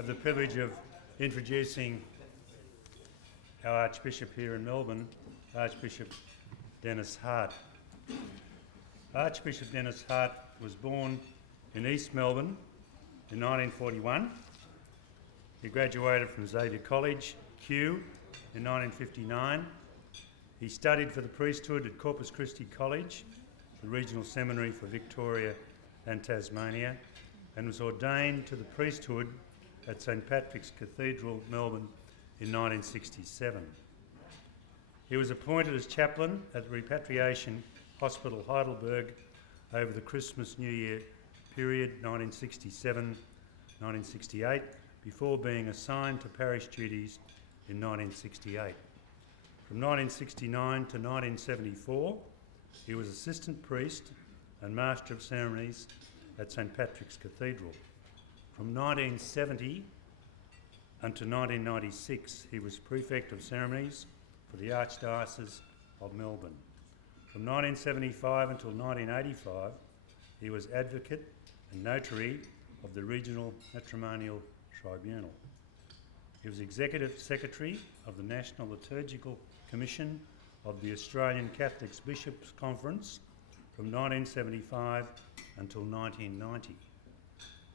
have the privilege of introducing our Archbishop here in Melbourne, Archbishop Dennis Hart. Archbishop Dennis Hart was born in East Melbourne in 1941. He graduated from Xavier College, Kew, in 1959. He studied for the priesthood at Corpus Christi College, the regional seminary for Victoria and Tasmania, and was ordained to the priesthood at St Patrick's Cathedral, Melbourne, in 1967. He was appointed as chaplain at the Repatriation Hospital Heidelberg over the Christmas-New Year period 1967-1968, before being assigned to parish duties in 1968. From 1969 to 1974, he was assistant priest and master of ceremonies at St Patrick's Cathedral. From 1970 until 1996, he was prefect of ceremonies for the Archdiocese of Melbourne. From 1975 until 1985, he was advocate and notary of the Regional Matrimonial Tribunal. He was Executive Secretary of the National Liturgical Commission of the Australian Catholic Bishops' Conference from 1975 until 1990.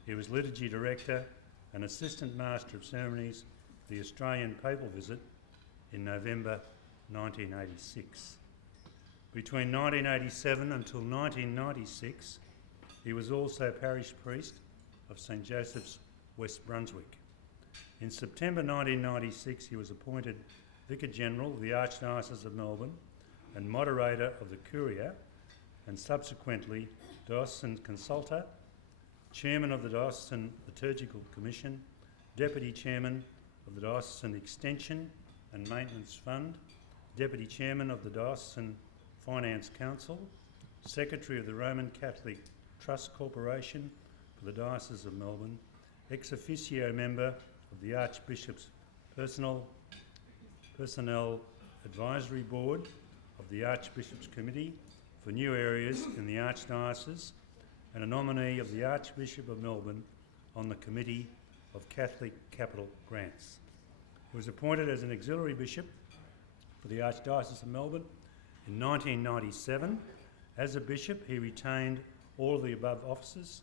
He was Liturgy Director and Assistant Master of Ceremonies for the Australian Papal Visit in November 1986. Between 1987 until 1996, he was also parish priest of St Joseph's, West Brunswick. In September 1996, he was appointed Vicar General of the Archdiocese of Melbourne and moderator of the Curia, and subsequently Diocesan Consultor, Chairman of the Diocesan Liturgical Commission, Deputy Chairman of the Diocesan Extension and Maintenance Fund, Deputy Chairman of the Diocesan Finance Council, Secretary of the Roman Catholic Trust Corporation for the Diocese of Melbourne, ex officio member of the Archbishop's Personnel Advisory Board of the Archbishop's Committee for New Areas in the Archdiocese, and a nominee of the Archbishop of Melbourne on the Committee of Catholic Capital Grants. He was appointed as an auxiliary bishop for the Archdiocese of Melbourne in 1997. As a bishop, he retained all of the above offices,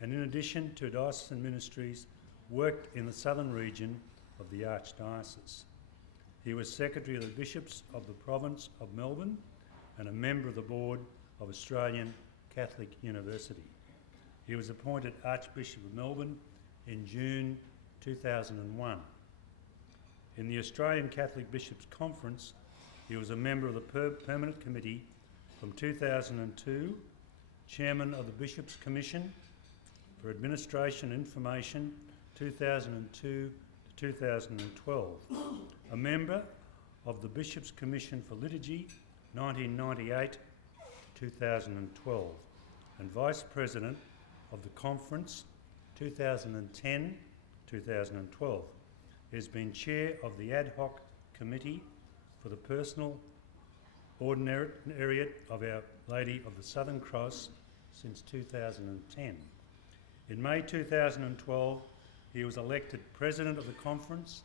and in addition to diocesan ministries, worked in the southern region of the Archdiocese. He was Secretary of the Bishops of the Province of Melbourne and a member of the board of Australian Catholic University. He was appointed Archbishop of Melbourne in June 2001. In the Australian Catholic Bishops' Conference, he was a member of the Permanent Committee from 2002, Chairman of the Bishops' Commission for Administration and Information 2002 to 2012, a member of the Bishops' Commission for Liturgy 1998-2012, and Vice President of the Conference 2010-2012. He has been Chair of the Ad Hoc Committee for the Personal Ordinariate of Our Lady of the Southern Cross since 2010. In May 2012, he was elected President of the Conference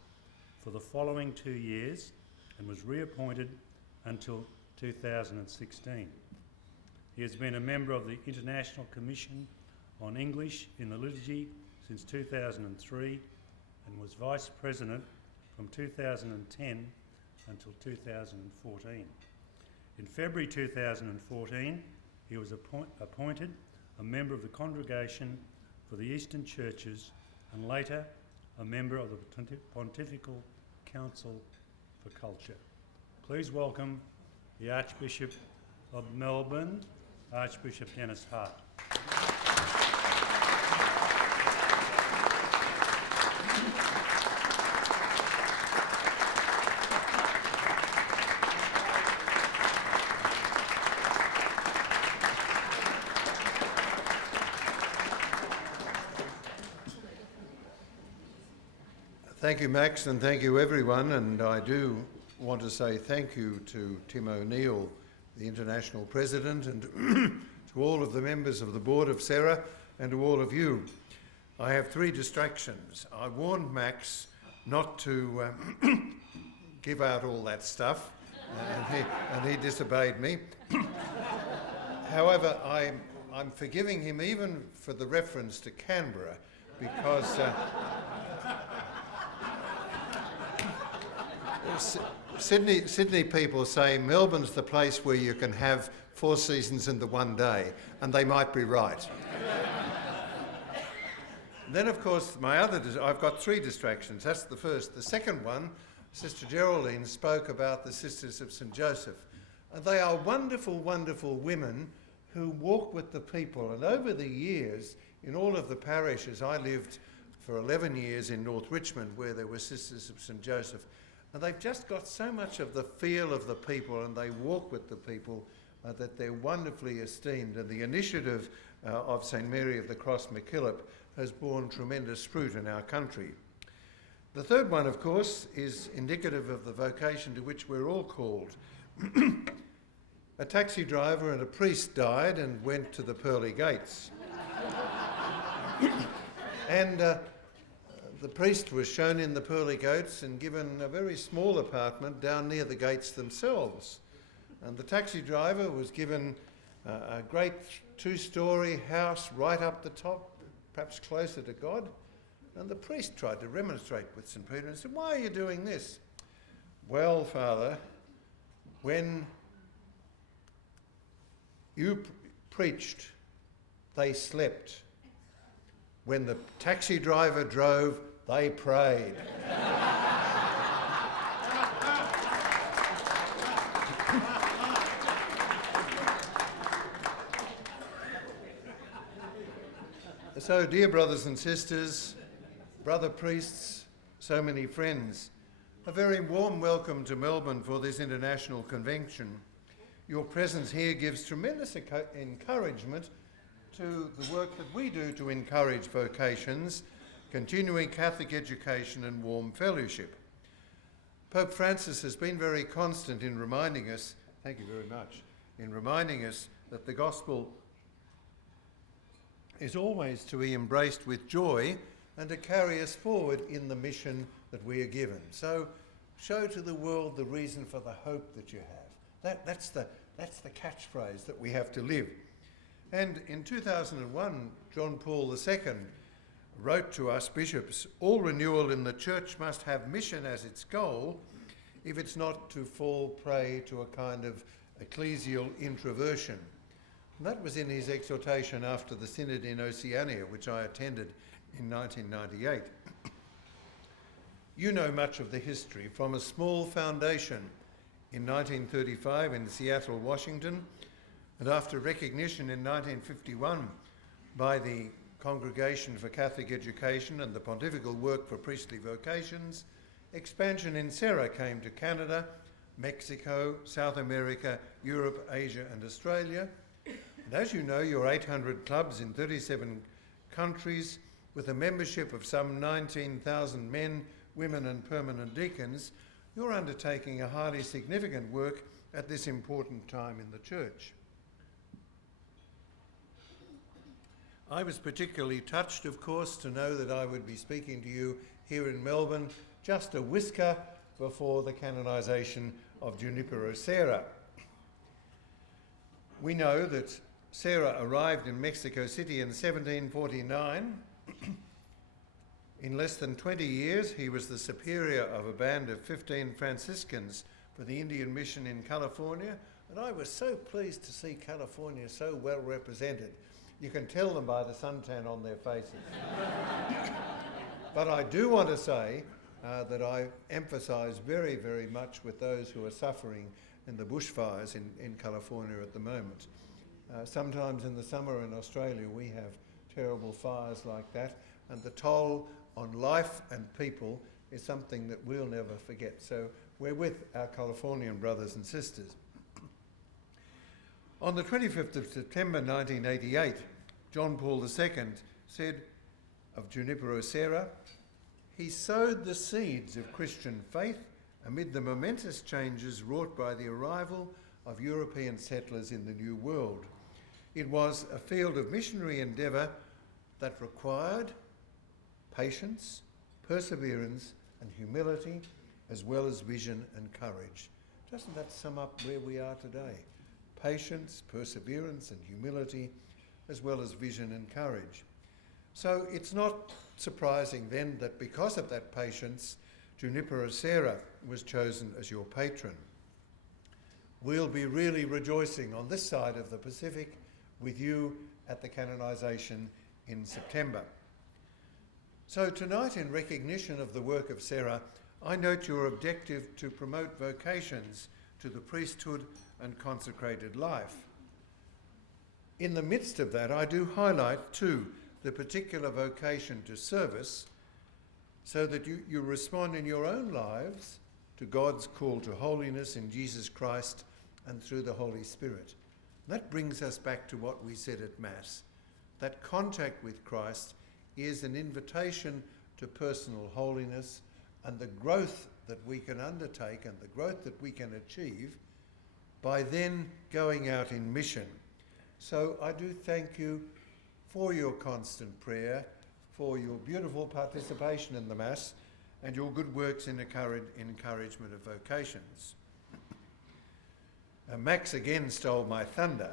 for the following 2 years and was reappointed until 2016. He has been a member of the International Commission on English in the Liturgy since 2003 and was Vice President from 2010 until 2014. In February 2014, he was appointed a member of the Congregation for the Eastern Churches and later a member of the Pontifical Council for Culture. Please welcome the Archbishop of Melbourne, Archbishop Dennis Hart. Thank you, Max, and thank you, everyone. And I do want to say thank you to Tim O'Neill, the International President, and to all of the members of the Board of SERA, and to all of you. I have three distractions. I warned Max not to give out all that stuff, and he disobeyed me. However, I'm forgiving him even for the reference to Canberra, because Sydney people say Melbourne's the place where you can have 4 seasons in the one day, and they might be right. Then, of course, I've got 3 distractions. That's the first. The second one, Sister Geraldine spoke about the Sisters of St. Joseph. And they are wonderful, wonderful women who walk with the people. And over the years, in all of the parishes, I lived for 11 years in North Richmond, where there were Sisters of St. Joseph. And they've just got so much of the feel of the people, and they walk with the people, that they're wonderfully esteemed. And the initiative of St. Mary of the Cross MacKillop has borne tremendous fruit in our country. The third one, of course, is indicative of the vocation to which we're all called. A taxi driver and a priest died and went to the pearly gates. And the priest was shown in the pearly gates and given a very small apartment down near the gates themselves. And the taxi driver was given a great 2-storey house right up the top, perhaps closer to God. And the priest tried to remonstrate with St. Peter and said, "Why are you doing this?" "Well, Father, when you preached, they slept. When the taxi driver drove, they prayed." So, dear brothers and sisters, brother priests, so many friends, a very warm welcome to Melbourne for this international convention. Your presence here gives tremendous encouragement to the work that we do to encourage vocations, continuing Catholic education and warm fellowship. Pope Francis has been very constant in reminding us, thank you very much, in reminding us that the gospel is always to be embraced with joy and to carry us forward in the mission that we are given. So show to the world the reason for the hope that you have. That's the catchphrase that we have to live. And in 2001, John Paul II wrote to us bishops, "All renewal in the church must have mission as its goal, if it's not to fall prey to a kind of ecclesial introversion." And that was in his exhortation after the Synod in Oceania, which I attended in 1998. You know much of the history from a small foundation in 1935 in Seattle, Washington, and after recognition in 1951 by the Congregation for Catholic Education and the Pontifical Work for Priestly Vocations, expansion in SERA came to Canada, Mexico, South America, Europe, Asia and Australia. And as you know, your 800 clubs in 37 countries, with a membership of some 19,000 men, women and permanent deacons, you're undertaking a highly significant work at this important time in the church. I was particularly touched, of course, to know that I would be speaking to you here in Melbourne just a whisker before the canonisation of Junipero Serra. We know that Serra arrived in Mexico City in 1749. In less than 20 years, he was the superior of a band of 15 Franciscans for the Indian mission in California, and I was so pleased to see California so well represented. You can tell them by the suntan on their faces. But I do want to say that I empathise very, very much with those who are suffering in the bushfires in California at the moment. Sometimes in the summer in Australia we have terrible fires like that, and the toll on life and people is something that we'll never forget. So we're with our Californian brothers and sisters. On the 25th of September 1988, John Paul II said of Junipero Serra, "He sowed the seeds of Christian faith amid the momentous changes wrought by the arrival of European settlers in the New World. It was a field of missionary endeavour that required patience, perseverance and humility, as well as vision and courage. Doesn't that sum up where we are today? Patience, perseverance and humility, as well as vision and courage. So it's not surprising then that because of that patience, Junipero Serra was chosen as your patron. We'll be really rejoicing on this side of the Pacific with you at the canonisation in September. So tonight, in recognition of the work of Serra, I note your objective to promote vocations to the priesthood and consecrated life. In the midst of that, I do highlight too the particular vocation to service, so that you respond in your own lives to God's call to holiness in Jesus Christ and through the Holy Spirit. That brings us back to what we said at Mass. That contact with Christ is an invitation to personal holiness, and the growth that we can undertake and the growth that we can achieve by then going out in mission. So I do thank you for your constant prayer, for your beautiful participation in the Mass, and your good works in encouragement of vocations. Max again stole my thunder.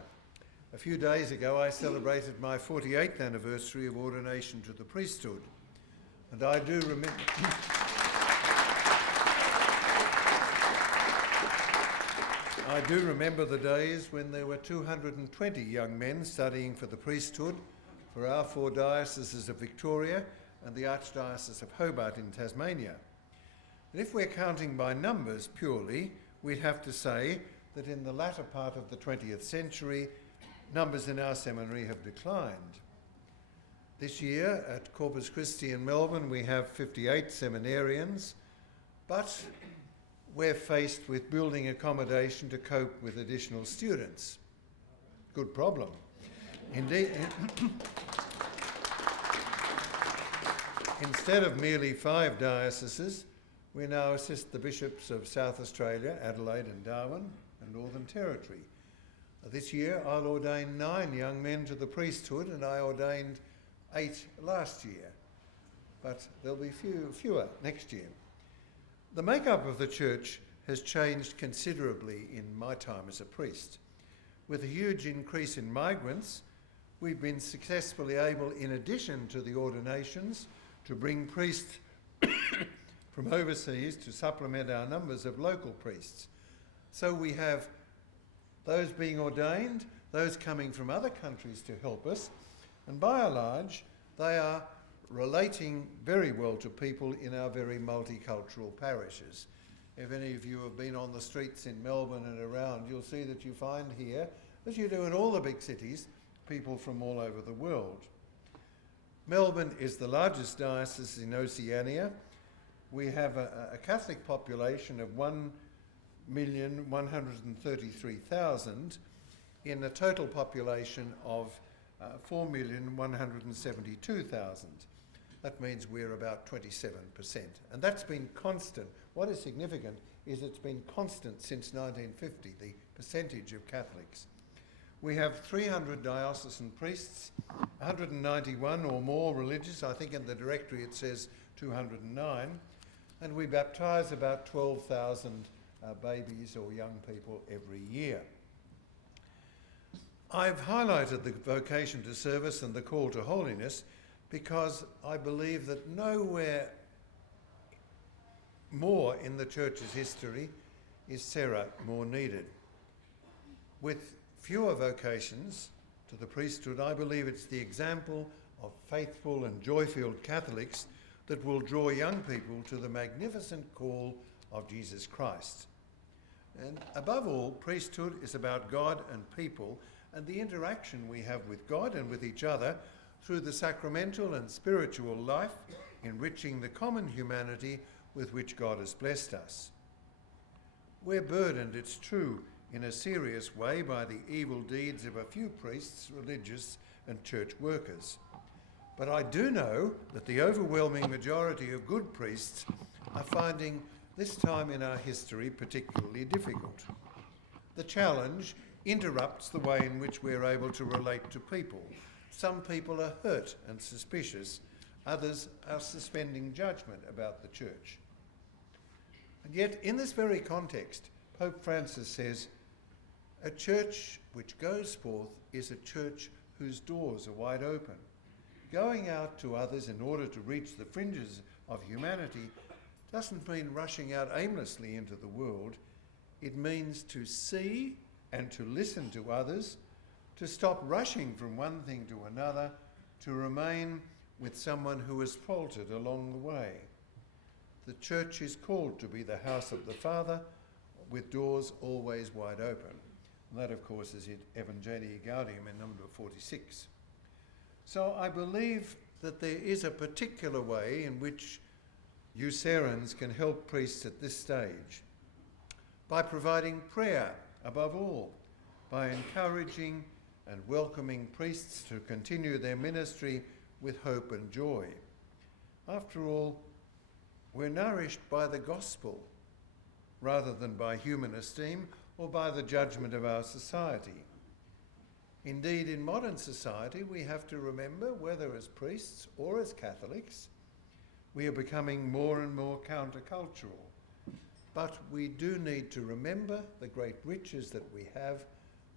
A few days ago I celebrated my 48th anniversary of ordination to the priesthood, and I do remember the days when there were 220 young men studying for the priesthood for our 4 dioceses of Victoria and the Archdiocese of Hobart in Tasmania. And if we're counting by numbers purely, we'd have to say that in the latter part of the 20th century, numbers in our seminary have declined. This year at Corpus Christi in Melbourne, we have 58 seminarians, but we're faced with building accommodation to cope with additional students. Good problem. Indeed, instead of merely 5 dioceses, we now assist the bishops of South Australia, Adelaide and Darwin, and Northern Territory. This year I'll ordain 9 young men to the priesthood, and I ordained 8 last year, but there'll be fewer next year. The makeup of the church has changed considerably in my time as a priest. With a huge increase in migrants, we've been successfully able, in addition to the ordinations, to bring priests from overseas to supplement our numbers of local priests. So we have those being ordained, those coming from other countries to help us, and by and large, they are relating very well to people in our very multicultural parishes. If any of you have been on the streets in Melbourne and around, you'll see that you find here, as you do in all the big cities, people from all over the world. Melbourne is the largest diocese in Oceania. We have a Catholic population of 1,133,000 in a total population of 4,172,000. That means we're about 27%. And that's been constant. What is significant is it's been constant since 1950, the percentage of Catholics. We have 300 diocesan priests, 191 or more religious. I think in the directory it says 209. And we baptise about 12,000 babies or young people every year. I've highlighted the vocation to service and the call to holiness because I believe that nowhere more in the Church's history is Serra more needed. With fewer vocations to the priesthood, I believe it's the example of faithful and joy-filled Catholics that will draw young people to the magnificent call of Jesus Christ. And above all, priesthood is about God and people and the interaction we have with God and with each other through the sacramental and spiritual life, enriching the common humanity with which God has blessed us. We're burdened, it's true, in a serious way by the evil deeds of a few priests, religious and church workers. But I do know that the overwhelming majority of good priests are finding this time in our history particularly difficult. The challenge interrupts the way in which we're able to relate to people. Some people are hurt and suspicious, Others are suspending judgment about the church. And yet, in this very context, Pope Francis says, a church which goes forth is a church whose doors are wide open. Going out to others in order to reach the fringes of humanity doesn't mean rushing out aimlessly into the world. It means to see and to listen to others, to stop rushing from one thing to another, to remain with someone who has faltered along the way. The church is called to be the house of the Father, with doors always wide open. And that, of course, is in Evangelii Gaudium in number 46. So I believe that there is a particular way in which Eucerians can help priests at this stage, by providing prayer above all, by encouraging and welcoming priests to continue their ministry with hope and joy. After all, we're nourished by the gospel rather than by human esteem or by the judgment of our society. Indeed, in modern society, we have to remember, whether as priests or as Catholics, we are becoming more and more countercultural. But we do need to remember the great riches that we have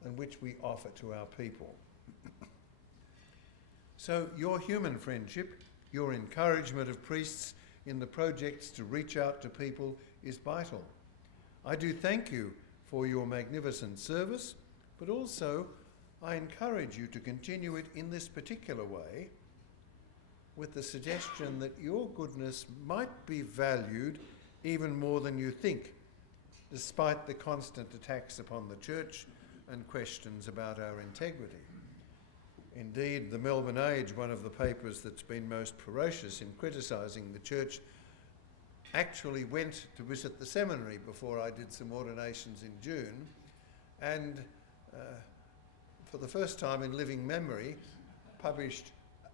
and which we offer to our people. So your human friendship, your encouragement of priests in the projects to reach out to people is vital. I do thank you for your magnificent service, but also I encourage you to continue it in this particular way, with the suggestion that your goodness might be valued even more than you think, despite the constant attacks upon the church and questions about our integrity. Indeed, the Melbourne Age, one of the papers that's been most ferocious in criticising the church, actually went to visit the seminary before I did some ordinations in June, and for the first time in living memory, published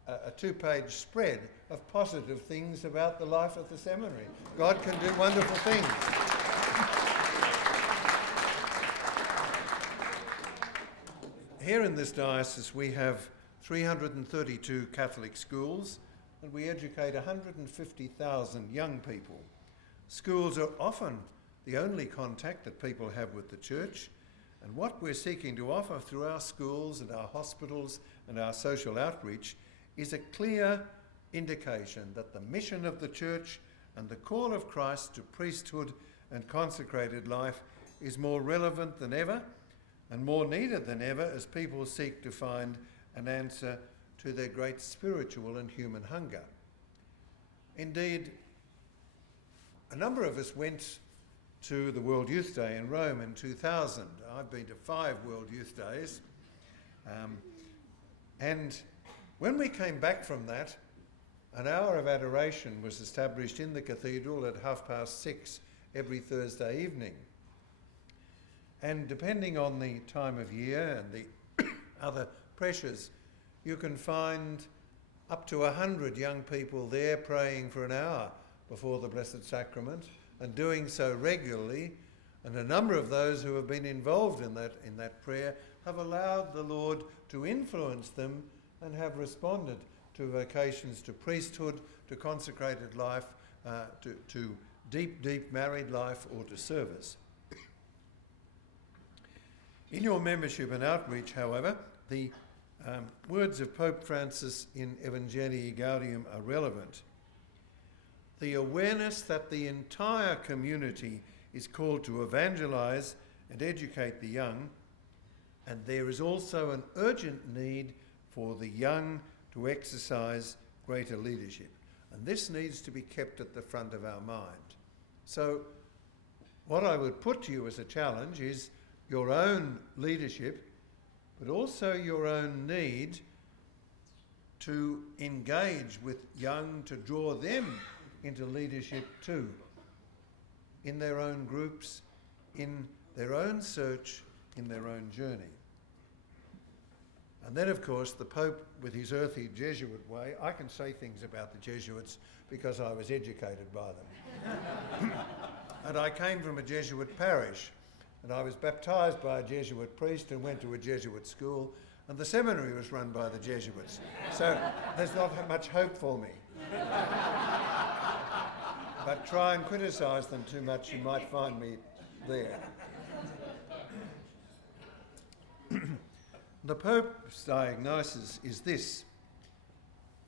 a two-page spread of positive things about the life of the seminary. God can do wonderful things. Here in this diocese we have 332 Catholic schools, and we educate 150,000 young people. Schools are often the only contact that people have with the church, and what we're seeking to offer through our schools and our hospitals and our social outreach is a clear indication that the mission of the church and the call of Christ to priesthood and consecrated life is more relevant than ever and more needed than ever as people seek to find an answer to their great spiritual and human hunger. Indeed, a number of us went to the World Youth Day in Rome in 2000. I've been to 5 World Youth Days. And when we came back from that, an hour of adoration was established in the cathedral at 6:30 every Thursday evening. And depending on the time of year and the other pressures, you can find up to 100 young people there praying for an hour before the Blessed Sacrament, and doing so regularly. And a number of those who have been involved in that prayer have allowed the Lord to influence them and have responded to vocations to priesthood, to consecrated life, to deep married life, or to service. In your membership and outreach, however, the words of Pope Francis in Evangelii Gaudium are relevant. The awareness that the entire community is called to evangelize and educate the young, and there is also an urgent need for the young to exercise greater leadership. And this needs to be kept at the front of our mind. So what I would put to you as a challenge is your own leadership, but also your own need to engage with young, to draw them into leadership too, in their own groups, in their own search, in their own journey. And then, of course, the Pope, with his earthy Jesuit way, I can say things about the Jesuits because I was educated by them. And I came from a Jesuit parish, and I was baptised by a Jesuit priest and went to a Jesuit school, and the seminary was run by the Jesuits. So there's not much hope for me. But try and criticise them too much, you might find me there. The Pope's diagnosis is this: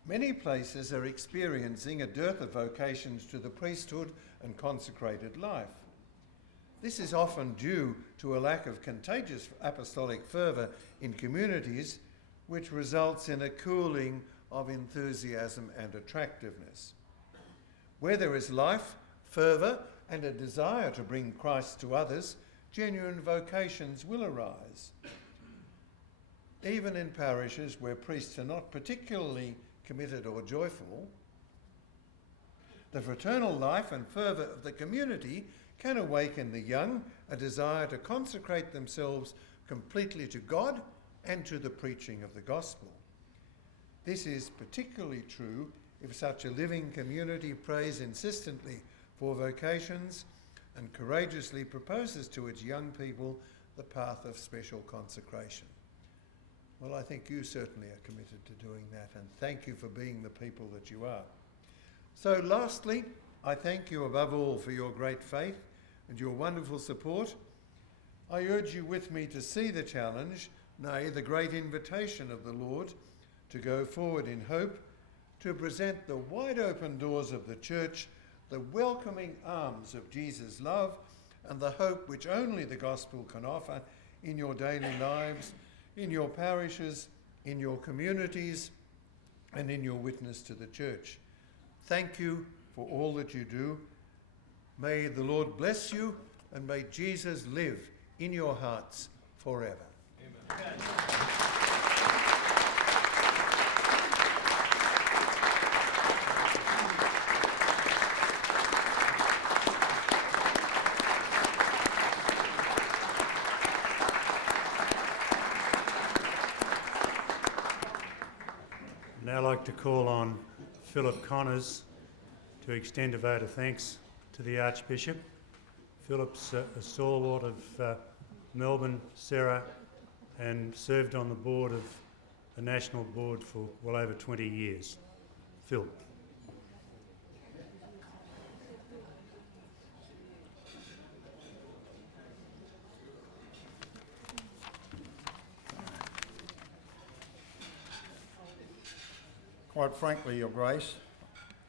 many places are experiencing a dearth of vocations to the priesthood and consecrated life. This is often due to a lack of contagious apostolic fervour in communities, which results in a cooling of enthusiasm and attractiveness. Where there is life, fervour, and a desire to bring Christ to others, genuine vocations will arise. Even in parishes where priests are not particularly committed or joyful, the fraternal life and fervour of the community can awaken the young a desire to consecrate themselves completely to God and to the preaching of the gospel. This is particularly true if such a living community prays insistently for vocations and courageously proposes to its young people the path of special consecration. Well, I think you certainly are committed to doing that, and thank you for being the people that you are. So lastly, I thank you above all for your great faith and your wonderful support. I urge you with me to see the challenge, nay, the great invitation of the Lord, to go forward in hope, to present the wide open doors of the church, the welcoming arms of Jesus' love, and the hope which only the gospel can offer in your daily lives, in your parishes, in your communities, and in your witness to the church. Thank you for all that you do. May the Lord bless you, and may Jesus live in your hearts forever. Amen. I'd now like to call on Philip Connors to extend a vote of thanks to the Archbishop. Philip's a stalwart of Melbourne, Sarah, and served on the board of the National Board for well over 20 years. Phil. Quite frankly, Your Grace,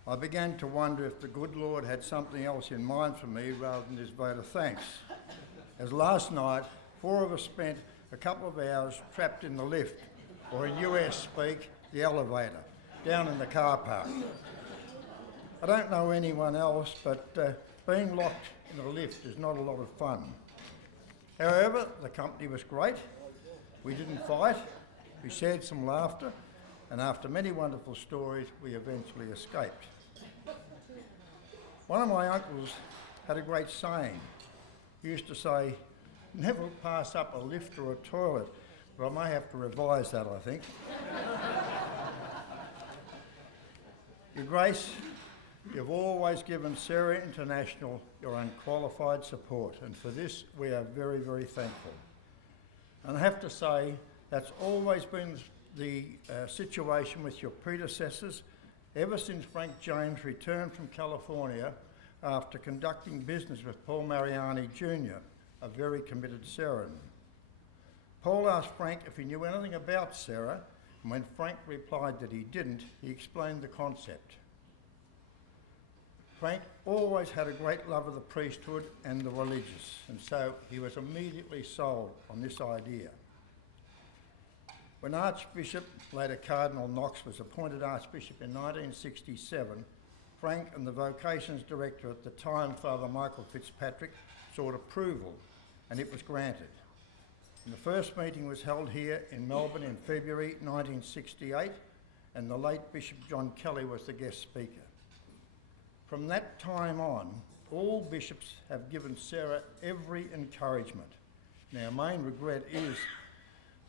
I began to wonder if the good Lord had something else in mind for me rather than this vote of thanks. As last night, 4 of us spent a couple of hours trapped in the lift, or in US speak, the elevator, down in the car park. I don't know anyone else, but being locked in a lift is not a lot of fun. However, the company was great. We didn't fight. We shared some laughter. And after many wonderful stories, we eventually escaped. One of my uncles had a great saying. He used to say, never pass up a lift or a toilet, but I may have to revise that, I think. Your Grace, you've always given Sarah International your unqualified support, and for this we are very, very thankful. And I have to say, that's always been the situation with your predecessors ever since Frank James returned from California after conducting business with Paul Mariani Jr., a very committed Sarah. Paul asked Frank if he knew anything about Sarah, and when Frank replied that he didn't, he explained the concept. Frank always had a great love of the priesthood and the religious, and so he was immediately sold on this idea. When Archbishop, later Cardinal Knox, was appointed Archbishop in 1967, Frank and the Vocations Director at the time, Father Michael Fitzpatrick, sought approval, and it was granted. And the first meeting was held here in Melbourne in February 1968, and the late Bishop John Kelly was the guest speaker. From that time on, all bishops have given Sarah every encouragement. Now, our main regret is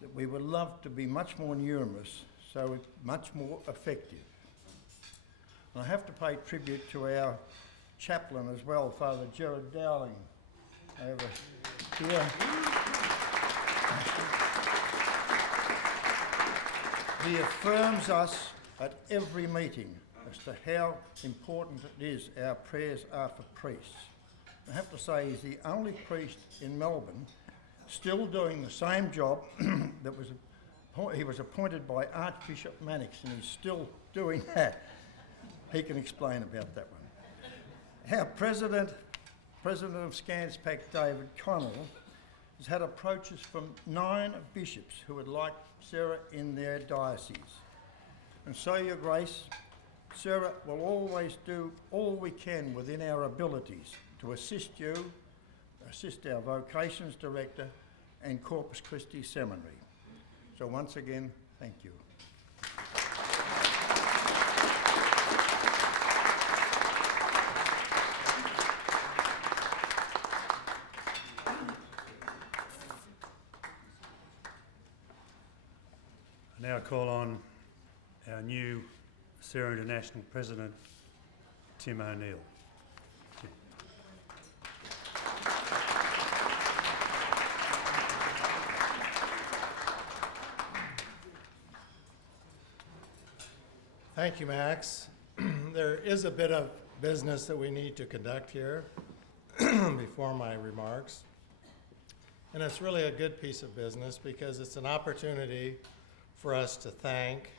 that we would love to be much more numerous, so much more effective. And I have to pay tribute to our chaplain as well, Father Gerard Dowling, over here. He affirms us at every meeting as to how important it is our prayers are for priests. I have to say he's the only priest in Melbourne still doing the same job that he was appointed by Archbishop Mannix, and he's still doing that. He can explain about that one. Our President of ScansPAC, David Connell, has had approaches from 9 bishops who would like Sarah in their diocese. And so, Your Grace, Sarah will always do all we can within our abilities to assist our Vocations Director and Corpus Christi Seminary. So once again, thank you. I now call on our new Sarah International President, Tim O'Neill. Thank you, Max. There is a bit of business that we need to conduct here before my remarks. And it's really a good piece of business because it's an opportunity for us to thank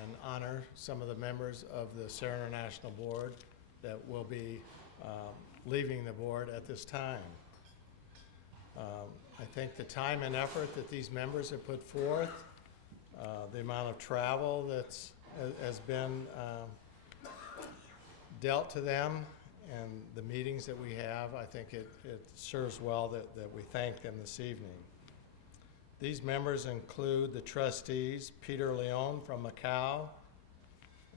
and honor some of the members of the Sarah International Board that will be leaving the board at this time. I think the time and effort that these members have put forth, the amount of travel has been dealt to them, and the meetings that we have, I think it serves well that we thank them this evening. These members include the trustees, Peter Leon from Macau,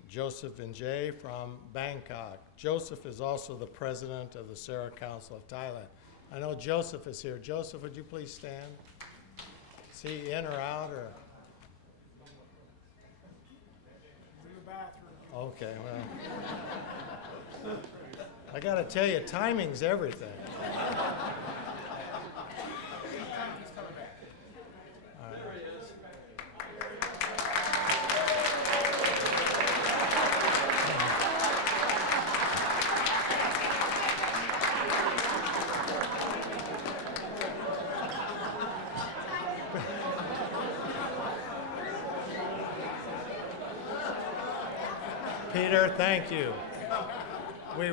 Joseph Vinjay from Bangkok. Joseph is also the president of the Sarah Council of Thailand. I know Joseph is here. Joseph, would you please stand? Is he in or out, or? Okay, well, I got to tell you, timing's everything. Peter, thank you. We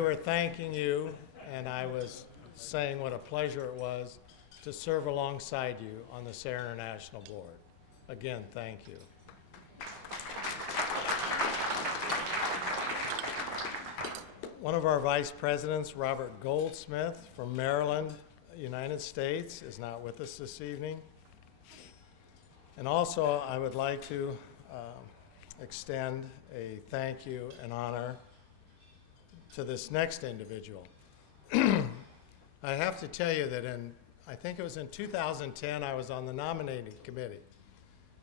were thanking you, and I was saying what a pleasure it was to serve alongside you on the Sarah International Board. Again, thank you. One of our vice presidents, Robert Goldsmith from Maryland, United States, is not with us this evening. And also, I would like to extend a thank you and honor to this next individual. I have to tell you that I think it was in 2010, I was on the nominating committee.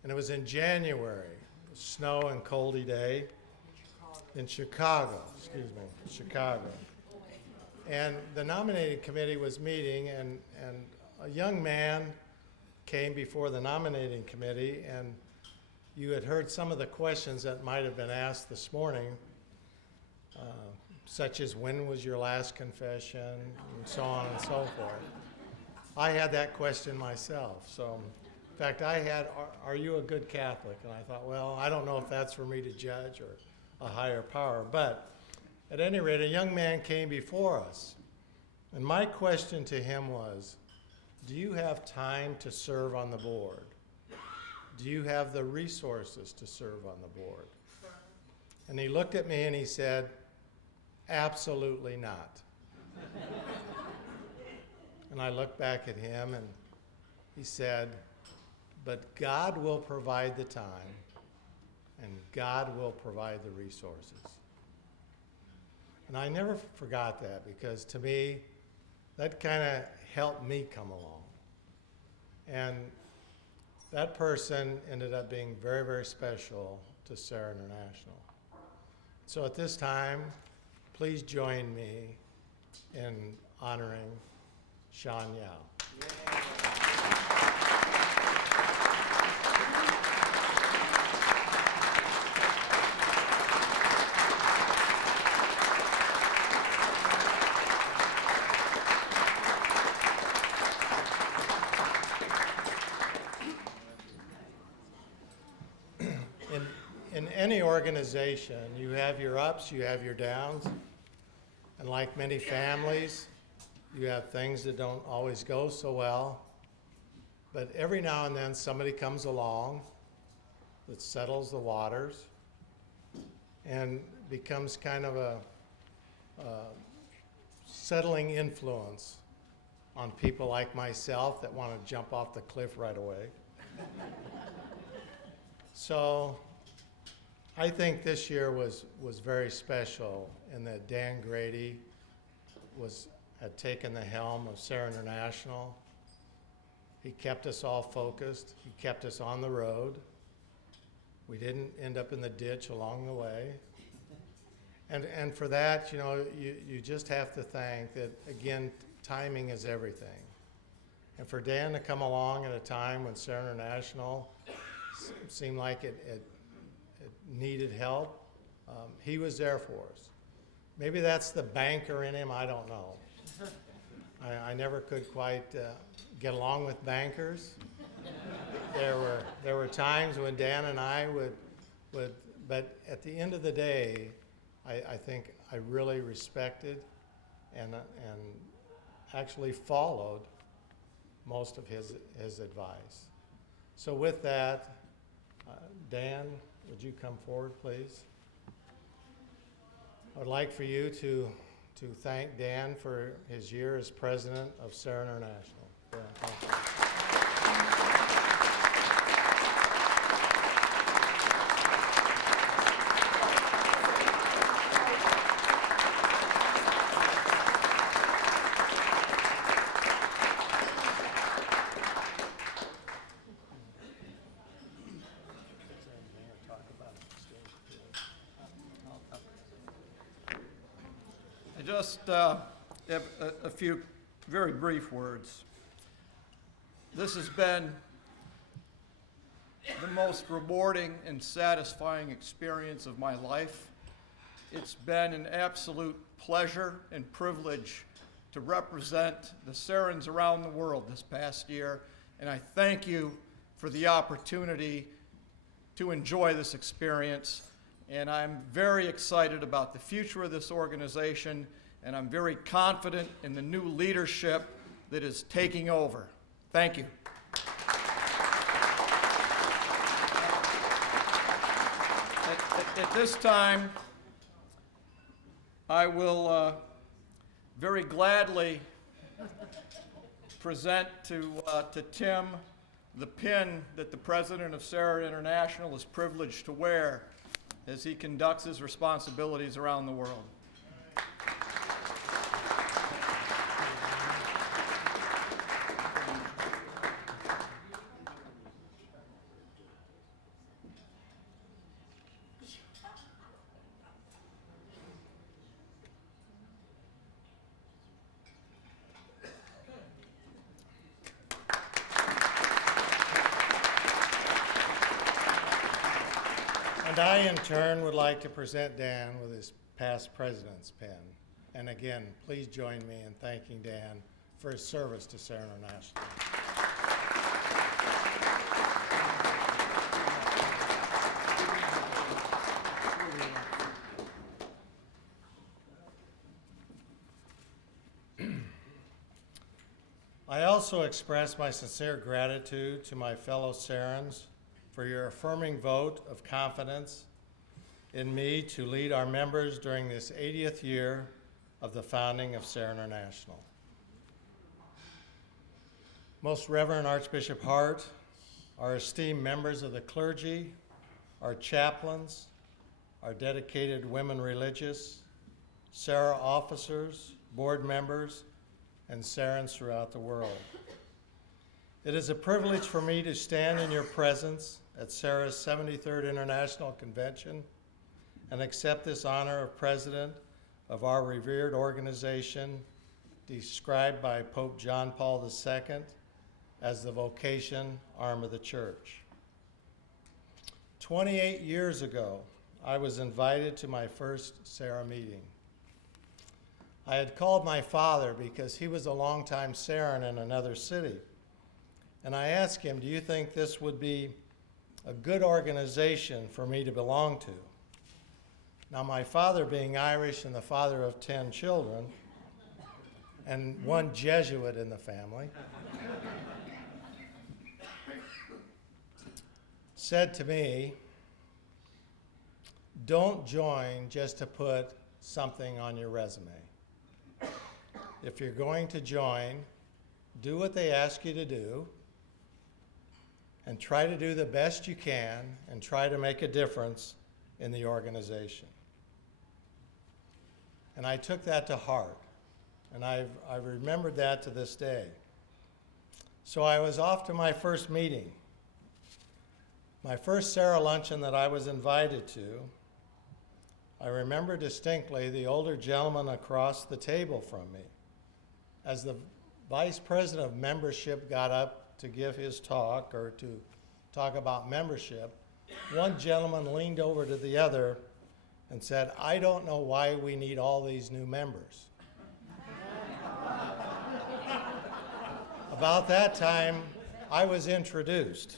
And it was in January, snow and coldy day in Chicago, Chicago. And the nominating committee was meeting, and a young man came before the nominating committee, and you had heard some of the questions that might have been asked this morning, such as when was your last confession, and so on and so forth. I had that question myself. So, in fact, I had, are you a good Catholic? And I thought, well, I don't know if that's for me to judge or a higher power. But at any rate, a young man came before us. And my question to him was, do you have time to serve on the board? Do you have the resources to serve on the board? And he looked at me and he said, absolutely not. And I looked back at him and he said, but God will provide the time and God will provide the resources. And I never forgot that, because to me, that kind of helped me come along. And that person ended up being very, very special to Sarah International. So at this time, please join me in honoring Sean Yao. any organization, you have your ups, you have your downs, and like many families, you have things that don't always go so well. But every now and then somebody comes along that settles the waters and becomes kind of a settling influence on people like myself that want to jump off the cliff right away. So I think this year was very special in that Dan Grady had taken the helm of Sarah International. He kept us all focused. He kept us on the road. We didn't end up in the ditch along the way. And for that, you just have to thank that, again, timing is everything. And for Dan to come along at a time when Sarah International seemed like it needed help, he was there for us. Maybe that's the banker in him, I don't know. I never could quite get along with bankers. There were times when Dan and I would, but at the end of the day, I think I really respected and actually followed most of his advice. So with that, Dan, would you come forward, please? I would like for you to thank Dan for his year as president of Sarah International. Dan, thank you. Just have a few very brief words. This has been the most rewarding and satisfying experience of my life. It's been an absolute pleasure and privilege to represent the Sarans around the world this past year, and I thank you for the opportunity to enjoy this experience. And I'm very excited about the future of this organization, and I'm very confident in the new leadership that is taking over. Thank you. At this time, I will very gladly present to Tim the pin that the president of Sarah International is privileged to wear as he conducts his responsibilities around the world. And I, in turn, would like to present Dan with his past president's pin. And again, please join me in thanking Dan for his service to Sarah International. I also express my sincere gratitude to my fellow Sarans for your affirming vote of confidence in me to lead our members during this 80th year of the founding of Sarah International. Most Reverend Archbishop Hart, our esteemed members of the clergy, our chaplains, our dedicated women religious, Sarah officers, board members, and Sarans throughout the world. It is a privilege for me to stand in your presence at Sarah's 73rd International Convention and accept this honor of President of our revered organization, described by Pope John Paul II as the vocation arm of the Church. 28 years ago, I was invited to my first Sarah meeting. I had called my father because he was a longtime Saran in another city. And I asked him, do you think this would be a good organization for me to belong to. Now, my father being Irish and the father of 10 children, and one Jesuit in the family, said to me, don't join just to put something on your resume. If you're going to join, do what they ask you to do, and try to do the best you can, and try to make a difference in the organization. And I took that to heart, and I've remembered that to this day. So I was off to my first meeting. My first Sarah luncheon that I was invited to, I remember distinctly the older gentleman across the table from me. As the vice president of membership got up to give his talk or to talk about membership, one gentleman leaned over to the other and said, I don't know why we need all these new members. About that time, I was introduced.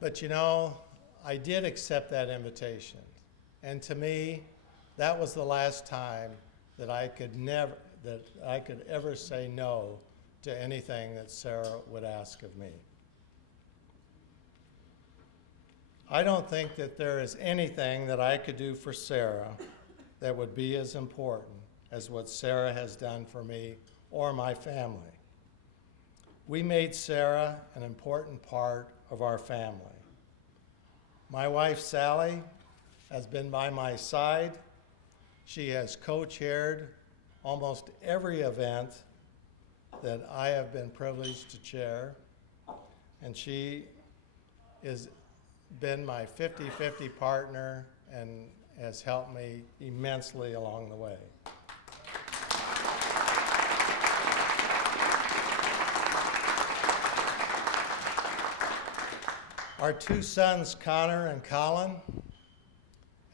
But you know, I did accept that invitation. And to me, that was the last time that I could ever say no to anything that Sarah would ask of me. I don't think that there is anything that I could do for Sarah that would be as important as what Sarah has done for me or my family. We made Sarah an important part of our family. My wife, Sally, has been by my side. She has co-chaired almost every event that I have been privileged to chair, and she has been my 50-50 partner and has helped me immensely along the way. Our two sons, Connor and Colin,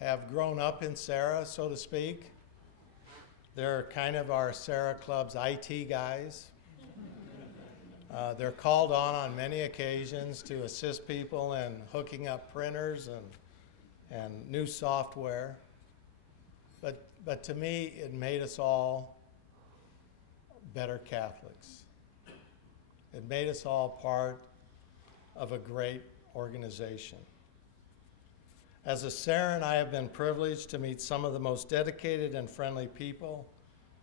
have grown up in Sarah, so to speak. They're kind of our Sarah Club's IT guys. They're called on many occasions to assist people in hooking up printers and new software. But to me, it made us all better Catholics. It made us all part of a great organization. As a Saran, I have been privileged to meet some of the most dedicated and friendly people,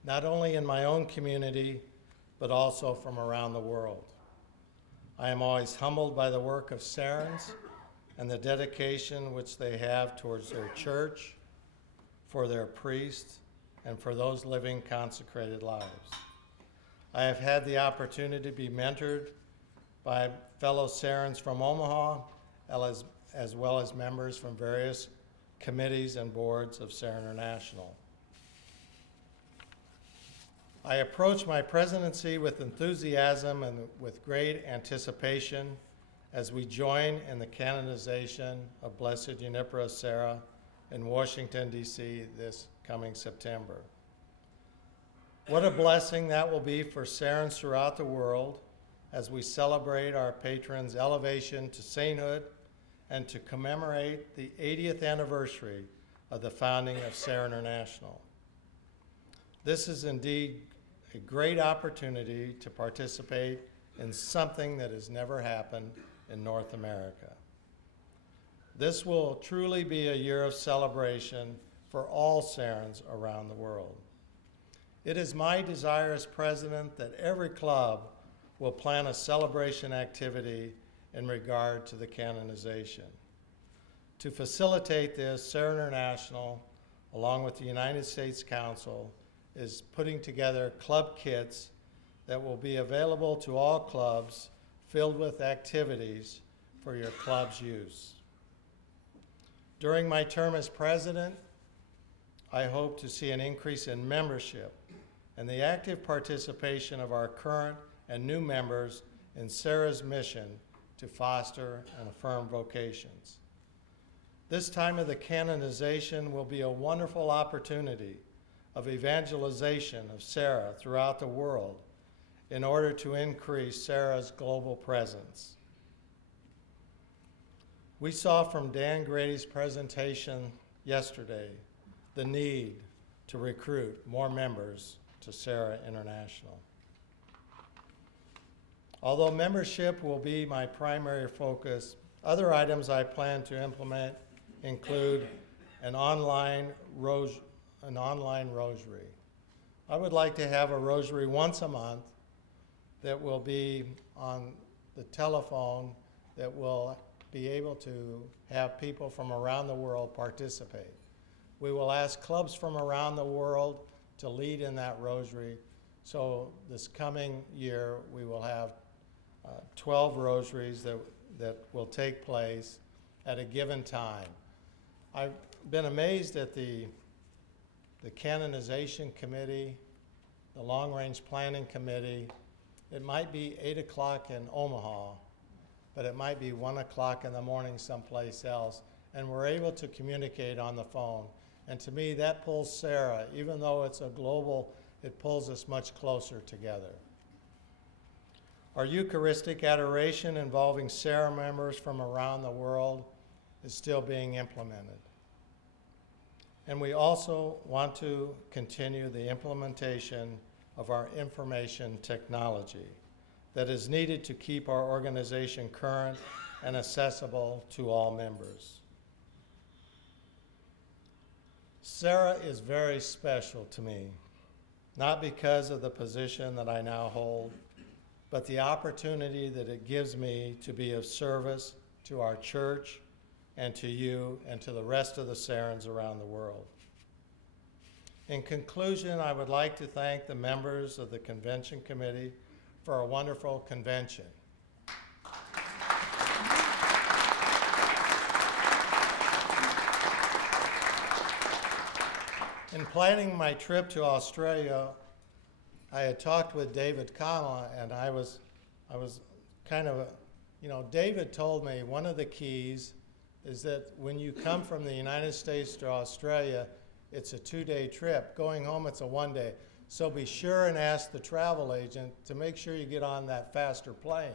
not only in my own community, but also from around the world. I am always humbled by the work of Sarans and the dedication which they have towards their church, for their priests, and for those living consecrated lives. I have had the opportunity to be mentored by fellow Sarans from Omaha, as well as members from various committees and boards of Sarah International. I approach my presidency with enthusiasm and with great anticipation as we join in the canonization of Blessed Junipero Sarah in Washington, D.C. this coming September. What a blessing that will be for Sarans throughout the world as we celebrate our patron's elevation to sainthood and to commemorate the 80th anniversary of the founding of Sarah International. This is indeed a great opportunity to participate in something that has never happened in North America. This will truly be a year of celebration for all Sarans around the world. It is my desire as president that every club will plan a celebration activity in regard to the canonization. To facilitate this, Sarah International, along with the United States Council, is putting together club kits that will be available to all clubs, filled with activities for your club's use. During my term as president, I hope to see an increase in membership and the active participation of our current and new members in Sarah's mission to foster and affirm vocations. This time of the canonization will be a wonderful opportunity of evangelization of Sarah throughout the world in order to increase Sarah's global presence. We saw from Dan Grady's presentation yesterday the need to recruit more members to Sarah International. Although membership will be my primary focus, other items I plan to implement include an online rosary. I would like to have a rosary once a month that will be on the telephone, that will be able to have people from around the world participate. We will ask clubs from around the world to lead in that rosary. So this coming year, we will have 12 rosaries that will take place at a given time. I've been amazed at the canonization committee, the long-range planning committee. It might be 8 o'clock in Omaha, but it might be 1 o'clock in the morning someplace else, and we're able to communicate on the phone. And to me, that pulls Sarah, even though it's a global, it pulls us much closer together. Our Eucharistic adoration involving Sarah members from around the world is still being implemented. And we also want to continue the implementation of our information technology that is needed to keep our organization current and accessible to all members. Sarah is very special to me, not because of the position that I now hold, but the opportunity that it gives me to be of service to our church and to you and to the rest of the Sarans around the world. In conclusion, I would like to thank the members of the Convention Committee for a wonderful convention. In planning my trip to Australia, I had talked with David Connell, and I was kind of, David told me one of the keys is that when you come from the United States to Australia, it's a 2-day trip. Going home, it's a 1-day. So be sure and ask the travel agent to make sure you get on that faster plane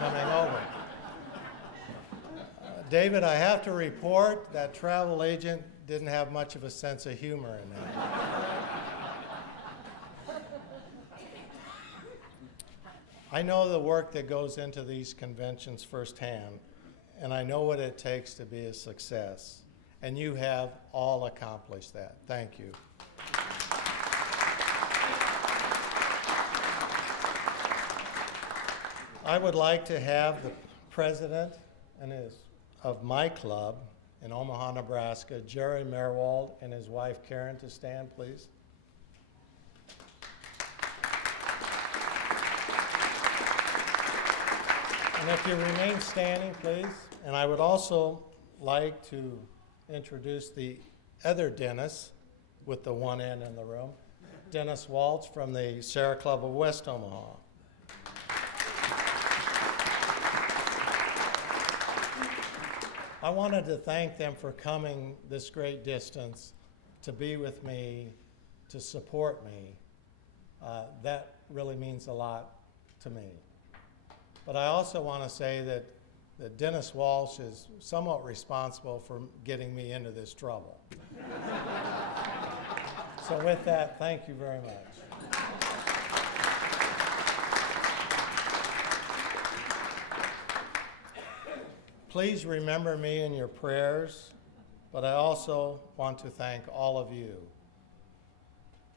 coming over. David, I have to report that travel agent didn't have much of a sense of humor in that. I know the work that goes into these conventions firsthand, and I know what it takes to be a success. And you have all accomplished that. Thank you. I would like to have the president of my club in Omaha, Nebraska, Jerry Merwald, and his wife Karen to stand, please. And if you remain standing, please. And I would also like to introduce the other Dennis with the one end in the room, Dennis Waltz from the Sarah Club of West Omaha. I wanted to thank them for coming this great distance to be with me, to support me. That really means a lot to me. But I also want to say that Dennis Walsh is somewhat responsible for getting me into this trouble. So with that, thank you very much. Please remember me in your prayers, but I also want to thank all of you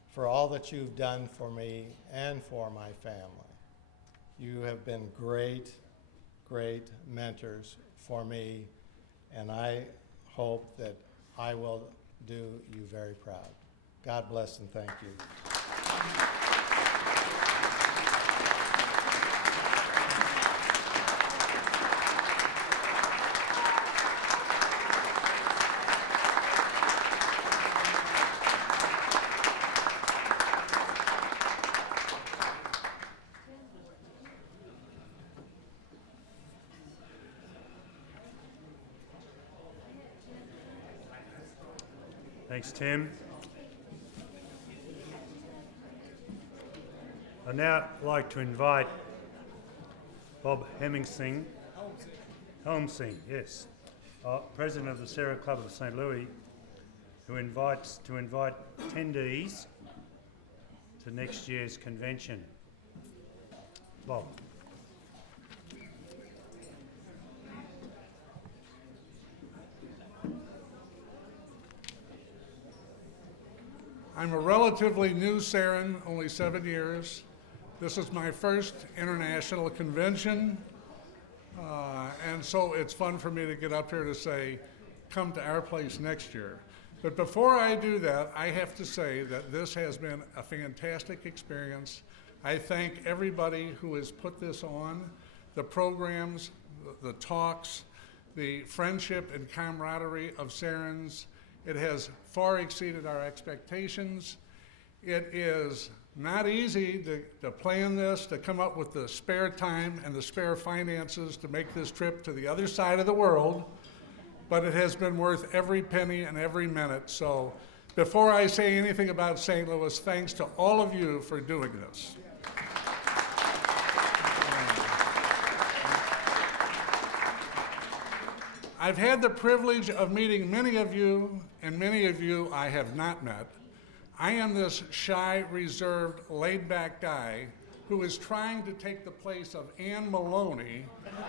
for all that you've done for me and for my family. You have been great, great mentors for me, and I hope that I will do you very proud. God bless and thank you. Thanks, Tim. I'd now like to invite Bob Helmsing, yes, President of the Sarah Club of St. Louis, to invite attendees to next year's convention. Bob. I'm a relatively new Saran, only 7 years. This is my first international convention, and so it's fun for me to get up here to say, come to our place next year. But before I do that, I have to say that this has been a fantastic experience. I thank everybody who has put this on, the programs, the talks, the friendship and camaraderie of Sarans. It has far exceeded our expectations. It is not easy to plan this, to come up with the spare time and the spare finances to make this trip to the other side of the world, but it has been worth every penny and every minute. So before I say anything about St. Louis, thanks to all of you for doing this. I've had the privilege of meeting many of you, and many of you I have not met. I am this shy, reserved, laid-back guy who is trying to take the place of Ann Maloney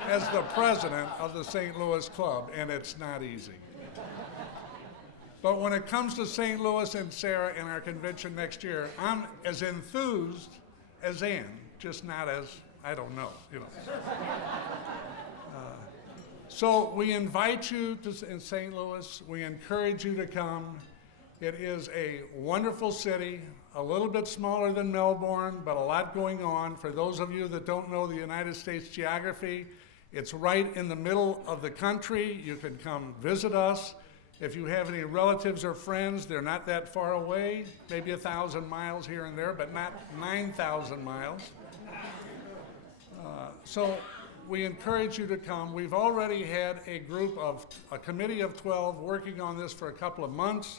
as the president of the St. Louis Club, and it's not easy. But when it comes to St. Louis and Sarah and our convention next year, I'm as enthused as Ann, just not as, I don't know, you know. So we invite you in St. Louis. We encourage you to come. It is a wonderful city, a little bit smaller than Melbourne, but a lot going on. For those of you that don't know the United States geography, it's right in the middle of the country. You can come visit us. If you have any relatives or friends, they're not that far away, maybe 1,000 miles here and there, but not 9,000 miles. So we encourage you to come. We've already had a committee of 12 working on this for a couple of months.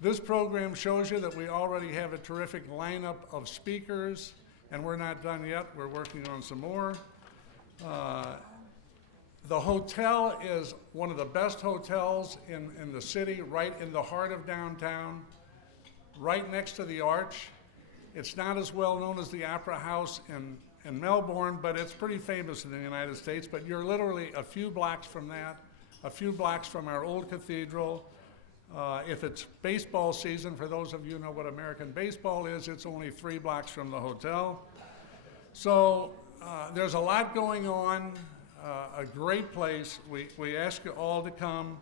This program shows you that we already have a terrific lineup of speakers, and we're not done yet. We're working on some more. The hotel is one of the best hotels in the city, right in the heart of downtown, right next to the Arch. It's not as well known as the Opera House in Melbourne, but it's pretty famous in the United States. But you're literally a few blocks from that, a few blocks from our old cathedral. If it's baseball season, for those of you who know what American baseball is, it's only 3 blocks from the hotel. So there's a lot going on, a great place. We ask you all to come.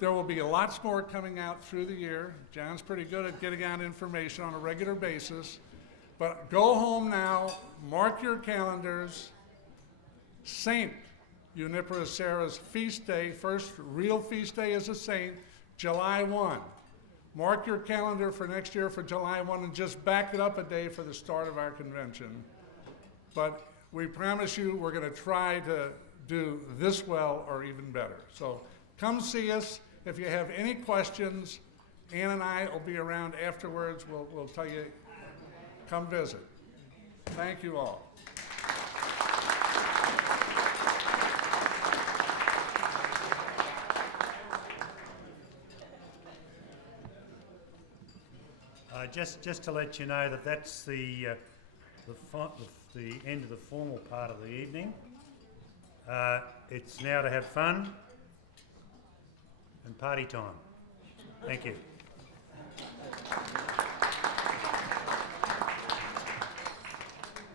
There will be lots more coming out through the year. John's pretty good at getting out information on a regular basis. But go home now, mark your calendars. Saint Junipero Serra's feast day, first real feast day as a saint, July 1. Mark your calendar for next year for July 1 and just back it up a day for the start of our convention. But we promise you we're going to try to do this well or even better. So come see us. If you have any questions, Ann and I will be around afterwards. We'll tell you, come visit. Thank you all. Just to let you know that that's the end of the formal part of the evening. It's now to have fun and party time. Thank you.